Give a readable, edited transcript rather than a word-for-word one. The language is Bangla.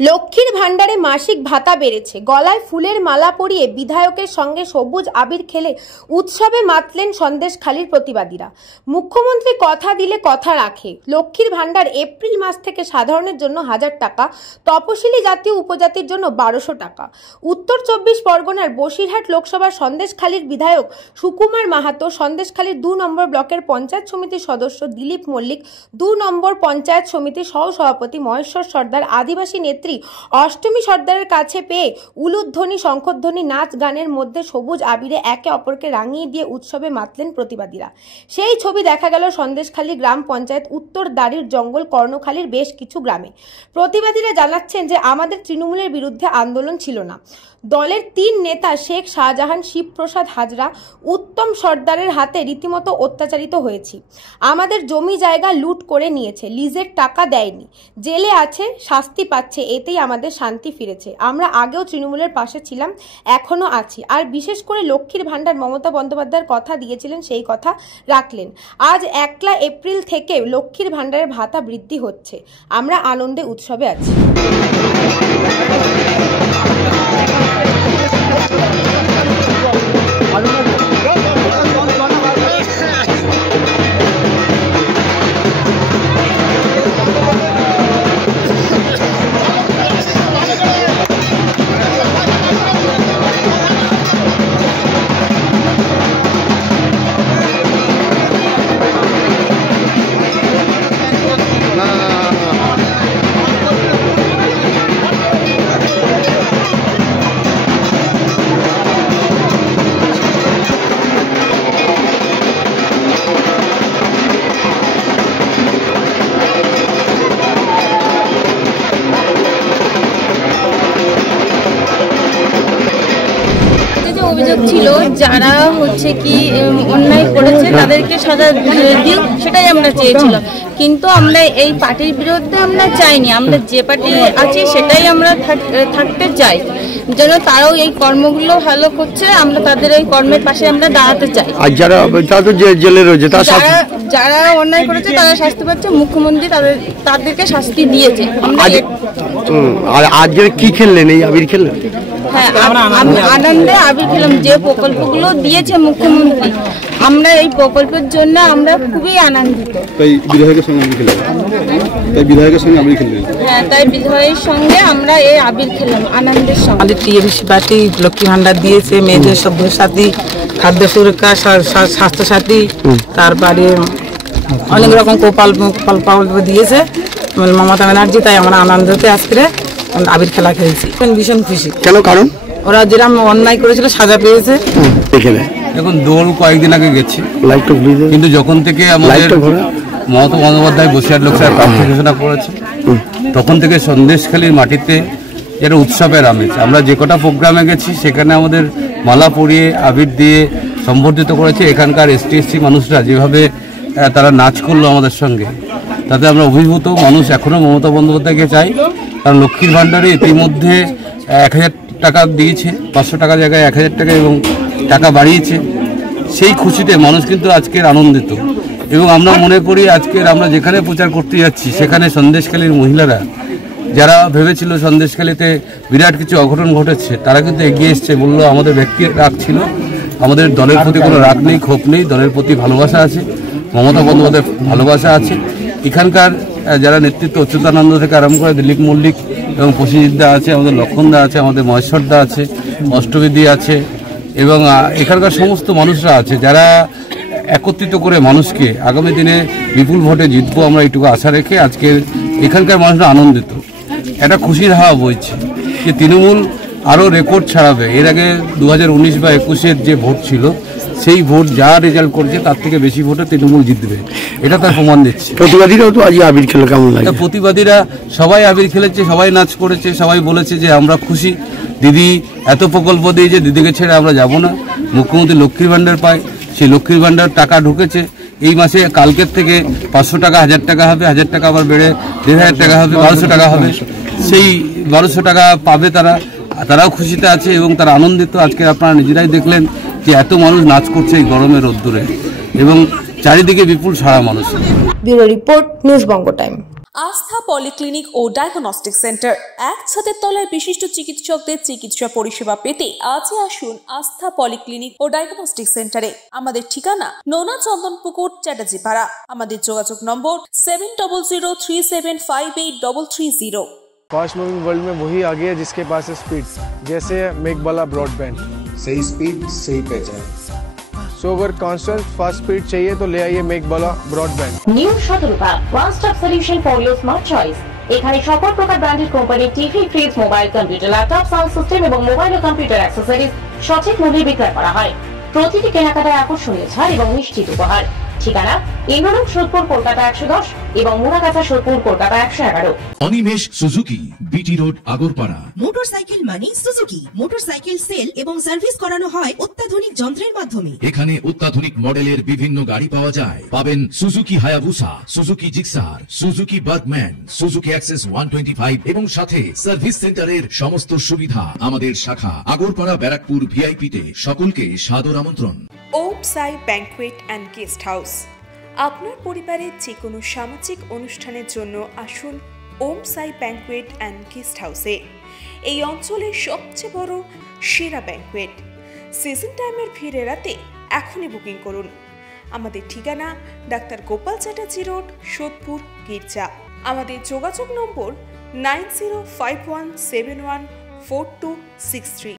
লক্ষ্মীর ভান্ডারে মাসিক ভাতা বেড়েছে। গলায় ফুলের মালা পরিয়ে বিধায়কের সঙ্গে সবুজ আবির খেলে উৎসবে মাতলেন সন্দেশখালীর প্রতিবাদীরা। মুখ্যমন্ত্রী কথা দিলে কথা রাখে। লক্ষ্মীর ভান্ডার এপ্রিল মাস থেকে সাধারণের জন্য 1000 টাকা, তপশিলি জাতীয় উপজাতির জন্য 1200 টাকা। উত্তর 24 পরগনার বসিরহাট লোকসভার সন্দেশখালীর বিধায়ক সুকুমার মাহাতো, সন্দেশখালীর 2 নম্বর ব্লকের পঞ্চায়েত সমিতির সদস্য দিলীপ মল্লিক, 2 নম্বর পঞ্চায়েত সমিতির সহসভাপতি মহেশ্বর সর্দার, আদিবাসী নেত্রী অষ্টমী সর্দারের কাছে পেয়ে উলুধ্বনি, শঙ্খধ্বনি, নাচ গানের মধ্যে সবুজ আবিরে একে অপরকে রাঙিয়ে দিয়ে উৎসবে মাতলেন প্রতিবাদীরা। সেই ছবি দেখা গেল সন্দেশখালী গ্রাম পঞ্চায়েত, উত্তর দাড়ির জঙ্গল, কর্ণখালীর বেশ কিছু গ্রামে। প্রতিবাদীরা জানাচ্ছেন যে আমাদের তৃণমূলের বিরুদ্ধে আন্দোলন ছিল না। দলের 3 নেতা শেখ শাহজাহান, শিবপ্রসাদ হাজরা, উত্তম সর্দারের হাতে রীতিমতো অত্যাচারিত হয়েছি। আমাদের জমি জায়গা লুট করে নিয়েছে, লিজের টাকা দেয়নি, জেলে আছে, শাস্তি পাচ্ছে, এতেই আমাদের শান্তি ফিরেছে। আমরা আগেও তৃণমূলের পাশে ছিলাম, এখনো আছি। আর বিশেষ করে লক্ষ্মীর ভান্ডার মমতা বন্দ্যোপাধ্যায়ের কথা দিয়েছিলেন, সেই কথা রাখলেন। আজ 1 এপ্রিল থেকে লক্ষ্মীর ভান্ডারের ভাতা বৃদ্ধি হচ্ছে। আমরা আনন্দে উৎসবে আছি। অভিযোগ ছিল যারা হচ্ছে কি অন্যায় করেছে তাদেরকে সাজা দিক, সেটাই আমরা চেয়েছিলাম। কিন্তু আমরা এই পার্টির বিরুদ্ধে আমরা চাইনি, আমরা যে পার্টি আছি সেটাই আমরা থাকতে চাই, যেন তারাও এই কর্মগুলো ভালো করছে, আমরা তাদের এই কর্মের পাশে আমরা দাঁড়াতে চাই। আর যারা জেলে রয়েছে, যারা অন্যায় করেছে তারা শাস্তি পাচ্ছে, মুখ্যমন্ত্রী তাদেরকে শাস্তি দিয়েছে। আর আজকে কি খেললেন? এই আবির খেললেন? হ্যাঁ, আমি আনন্দে আবির খেলাম। যে প্রকল্পগুলো দিয়েছে মুখ্যমন্ত্রী, আমরা এই প্রকল্পের জন্য আমরা খুবই আনন্দিত। তাই বিধায়কের সঙ্গে আবির খেললেন? হ্যাঁ, তাই বিধায়কের সঙ্গে আমরা এই আবির খেলাম আনন্দের সঙ্গে। আমাদের টিএমসি পার্টি লক্ষ্মী ভান্ডার দিয়েছে, মেয়েদের সভ্যসাথী, খাদ্য সুরক্ষা, স্বাস্থ্যসাথী, তারপরে অনেক রকম প্রকল্প দিয়েছে মমতা ব্যানার্জি। তাই আমরা আনন্দতে আজকে আবির খেলা খেলছি, ভীষণ খুশি। কেন? কারণ ওরা যেরকম অন্যায় করেছিল সাজা পেয়েছে। এখন দোল কয়েকদিন আগে গেছি, কিন্তু যখন থেকে আমাদের মমতা বন্দ্যোপাধ্যায় বসিরহাট লোকসভার প্রার্থী ঘোষণা করেছে, তখন থেকে সন্দেশখালীর মাটিতে যেটা উৎসবের আমেজ। আমরা যে কটা প্রোগ্রামে গেছি সেখানে আমাদের মালা পরিয়ে আবির দিয়ে সম্বর্ধিত করেছে। এখানকার ST/SC মানুষরা যেভাবে তারা নাচ করলো আমাদের সঙ্গে, তাতে আমরা অভিভূত। মানুষ এখনও মমতা বন্দ্যোপাধ্যায়কে চাই, কারণ লক্ষ্মীর ভান্ডারে ইতিমধ্যে 1000 টাকা দিয়েছে, 500 টাকার জায়গায় 1000 টাকা এবং টাকা বাড়িয়েছে। সেই খুশিতে মানুষ কিন্তু আজকের আনন্দিত। এবং আমরা মনে করি আজকের আমরা যেখানে প্রচার করতে যাচ্ছি সেখানে সন্দেশখালীর মহিলারা যারা ভেবেছিল সন্দেশখালীতে বিরাট কিছু অঘটন ঘটেছে, তারা কিন্তু এগিয়ে এসছে। বললো আমাদের ব্যক্তি রাগ ছিল, আমাদের দলের প্রতি কোনো রাগ নেই, ক্ষোভ নেই, দলের প্রতি ভালোবাসা আছে, মমতা বন্দ্যোপাধ্যায়ের ভালোবাসা আছে। এখানকার যারা নেতৃত্ব, অচ্যুতানন্দ থেকে আরম্ভ করে দিলীপ মল্লিক এবং প্রসেনজিৎদা আছে, আমাদের লক্ষণদা আছে, আমাদের মহেশ্বরদা আছে, অষ্টমীদি আছে, এবং এখানকার সমস্ত মানুষরা আছে যারা একত্রিত করে মানুষকে আগামী দিনে বিপুল ভোটে জিতবো আমরা এইটুকু আশা রেখে আজকের এখানকার মানুষরা আনন্দিত। একটা খুশির হাওয়া বইছে যে তৃণমূল আরও রেকর্ড ছাড়াবে। এর আগে 2019 বা 21-এর যে ভোট ছিল, সেই ভোট যা রেজাল্ট করছে তার থেকে বেশি ভোটে তৃণমূল জিতবে, এটা তার প্রমাণ দিচ্ছে। প্রতিবাদীরাও তো আজ আবির খেলে, কেমন লাগে? প্রতিবাদীরা সবাই আবির খেলেছে, সবাই নাচ করেছে, সবাই বলেছে যে আমরা খুশি, দিদি এত প্রকল্প দিয়েছে, দিদিকে ছেড়ে আমরা যাব না। মুখ্যমন্ত্রী লক্ষ্মীর ভান্ডার পায়, সেই লক্ষ্মীর ভান্ডার টাকা ঢুকেছে। এই মাসে কালকের থেকে 500 টাকা 1000 টাকা হবে, 1000 টাকা আবার বেড়ে 1500 টাকা হবে, 1200 টাকা হবে। সেই 1200 টাকা পাবে তারাও খুশিতে আছে এবং তারা আনন্দিত। আজকে আপনারা নিজেরাই দেখলেন যে এত মানুষ নাচ করছে এই গরমের রোদ্দুরে, এবং চারিদিকে বিপুল সারা মানুষ। ব্যুরো রিপোর্ট, নিউজ বঙ্গ টাইম। আস্থা পলিক্লিনিক ও ডায়াগনস্টিক সেন্টার, এক ছাদের তলায় বিশিষ্ট চিকিৎসকদের চিকিৎসা পরিষেবা পেতে আজই আসুন আস্থা পলিক্লিনিক ও ডায়াগনস্টিক সেন্টারে। আমাদের ঠিকানা নোনা চন্দনপুকুর, চ্যাটার্জিপাড়া। আমাদের যোগাযোগ নম্বর 7003758330। फास्ट मूविंग वर्ल्ड में वही आगे है जिसके पास है स्पीड, जैसे मेघबाला ब्रॉडबैंड। सही स्पीड सही पहचान। सो अगर कांस्टेंट फास्ट स्पीड चाहिए तो ले आइए Meghbala broadband. New Shatarupa one stop solution for your smart choice. এখানে সকল প্রকার ব্র্যান্ডেড কোম্পানির TV, fridge, mobile, computer, laptop, sound system এবং মোবাইল ও কম্পিউটার অ্যাক্সেসরিজ সঠিক মূল্যে বিক্রয় করা হয়। প্রতিটি কেনাকাটায় আকর্ষণীয় ছাড় এবং নিশ্চিত উপহার। ঠিকানা ইন্দ্রনগর, সোদপুর, কলকাতা 110 এবং Muragachha, Sodepur, Kolkata 111। Animesh Suzuki, BT road, Agarpara. Motorcycle মানে সুজুকি। মোটরসাইকেল সেল এবং সার্ভিস করানো হয় অত্যাধুনিক যন্ত্রের মাধ্যমে। এখানে অত্যাধুনিক মডেলের বিভিন্ন গাড়ি পাওয়া যায়। পাবেন Suzuki Hayabusa, Suzuki Gixxer, Suzuki Bergman, Suzuki access 125 এবং সাথে সার্ভিস সেন্টারের সমস্ত সুবিধা। আমাদের শাখা আগরপাড়া, ব্যারাকপুর ভিআইপি তে। সকলকে সাদর আমন্ত্রণ। ওম সাই ব্যাংকুয়েট অ্যান্ড গেস্ট হাউস। আপনার পরিবারের যে কোনো সামাজিক অনুষ্ঠানের জন্য আসুন ওম সাই ব্যাংকুয়েট অ্যান্ড গেস্ট হাউসে। এই অঞ্চলের সবচেয়ে বড় সেরা ব্যাংকুয়েট। সিজন টাইমের ভিড় এড়াতে এখনই বুকিং করুন। আমাদের ঠিকানা ডাক্তার গোপাল চ্যাটার্জি রোড, সোদপুর, গির্জা। আমাদের যোগাযোগ নম্বর 9051714263।